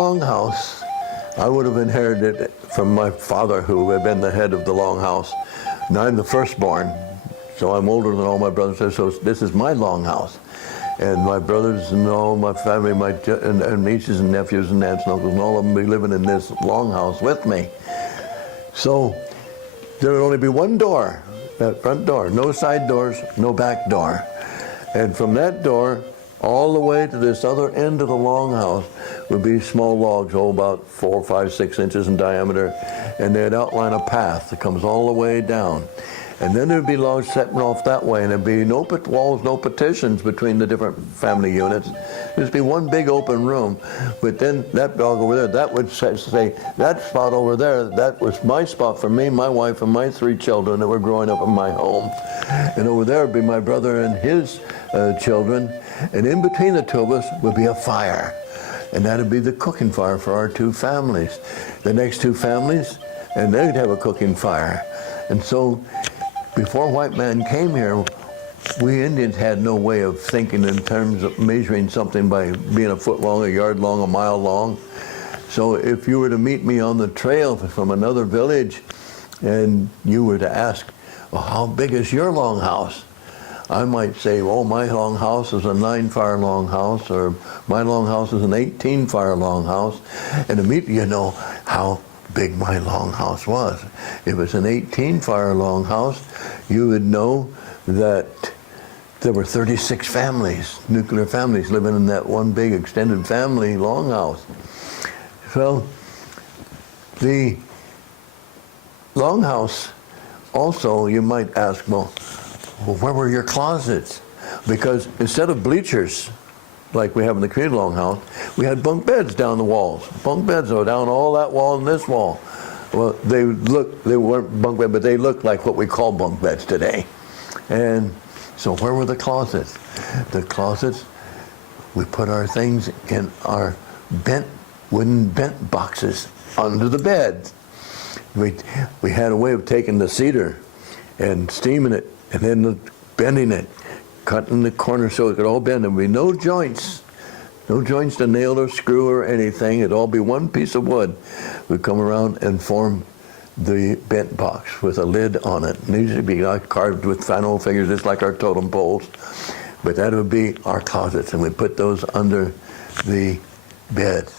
longhouse, I would have inherited it from my father, who had been the head of the longhouse. Now I'm the firstborn, so I'm older than all my brothers, so this is my longhouse. And my brothers and all my family, and nieces and nephews and aunts and uncles, and all of them be living in this longhouse with me. So there would only be one door, that front door, no side doors, no back door. And from that door, all the way to this other end of the longhouse would be small logs, about 4, 5, 6 inches in diameter, and they'd outline a path that comes all the way down. And then there'd be logs setting off that way, and there'd be no walls, no partitions between the different family units. There'd be one big open room, but then that dog over there, that would say, that spot over there, that was my spot for me, my wife, and my 3 children that were growing up in my home. And over there would be my brother and his children, and in between the 2 of us would be a fire. And that'd be the cooking fire for our 2 families. The next 2 families, and they'd have a cooking fire. And so, before white man came here, we Indians had no way of thinking in terms of measuring something by being a foot long, a yard long, a mile long. So if you were to meet me on the trail from another village and you were to ask, well, how big is your longhouse? I might say, well, my longhouse is a 9-fire longhouse, or my longhouse is an 18-fire longhouse. And immediately you know how big my longhouse was. If it was an 18-fire longhouse, you would know that there were 36 families, nuclear families, living in that one big extended family longhouse. So the longhouse also, you might ask, well, where were your closets? Because instead of bleachers, like we have in the community longhouse, we had bunk beds down the walls. Bunk beds are down all that wall and this wall. Well, they weren't bunk beds, but they looked like what we call bunk beds today. And so where were the closets? The closets, we put our things in our wooden bent boxes under the bed. We had a way of taking the cedar and steaming it and then bending it, cutting the corners so it could all bend. There would be no joints to nail or screw or anything. It'd all be one piece of wood. We'd come around and form the bent box with a lid on it. And these would be carved with final figures just like our totem poles. But that would be our closets, and we put those under the bed.